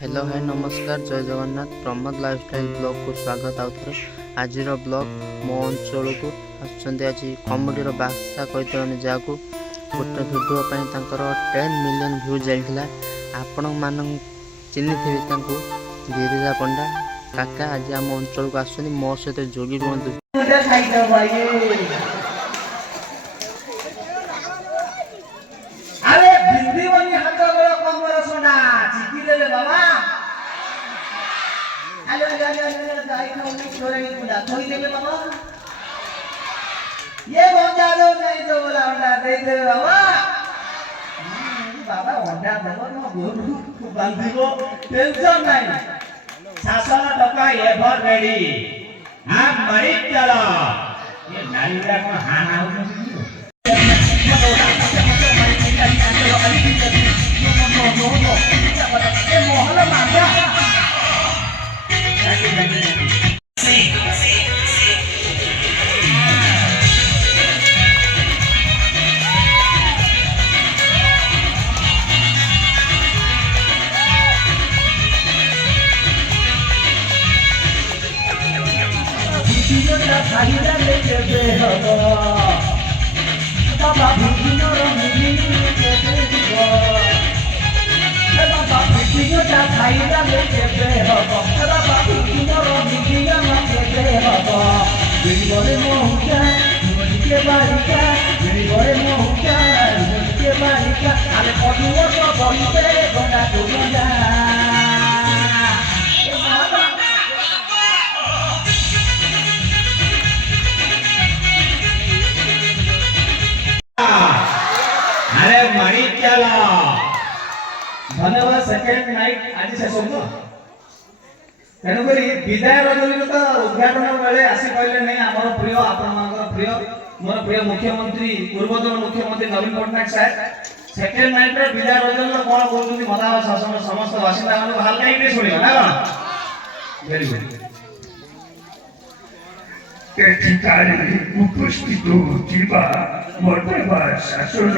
Hello hi नमस्कार जय Jagannath Pramod lifestyle blog को स्वागत आउथरे आज ब्लॉग मो अंचल को आसुँच आज कमेडी बासा कहते जहाँ गोटे भिडियो 10 मिलियन भ्यू जाइला आपण मान चिन्ह गिरिजा पंडा काका आज आम अंचल को आस मो सहित जोगी रुहतु। ये बंजालो नहीं तो बोला अंडा दे दे बाबा बाबा अंडा देबो न गोरु बांधिबो टेंशन नहीं शासन टका एभर रेडी आप मरी चलो ये नालीरा को हाना Ayuda de que te hago, Baba Bhutino Ramini que te digo, Baba Bhutino ya ayuda de que te hago, Baba Bhutino Ramini que te hago, Vivore moja, que barika, vivore moja, que barika, ale koduo to boite gona tuja. अरे मरी चलो धन्यवाद second night आज शेष हो तेणुक विदाय रजनी तो उद्घाटन बेले आसी कहले नहीं आम प्रिय आपण प्रिय मोर प्रिय मुख्यमंत्री पूर्वतन मुख्यमंत्री नवीन पट्टनायक साहेब सेकेंड नाइट रे विदाय रजनी कौन कहते मदावा शासन समस्त बासिंदा मान हल्का ही शुणियो ना कौन वेरी गुड उपस्थित होगा वर्तमान शासन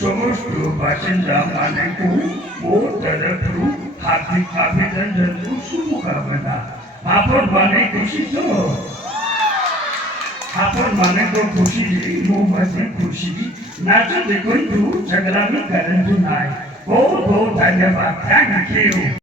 समस्त बासिंदा माने को वो तरफ हार्दिक अभिनंदन शुभकामना आपन माने खुशी तो आपन माने को खुशी मो माने खुशी नाच देखो झगड़ा में करन तो नाय बहुत बहुत धन्यवाद थैंक यू।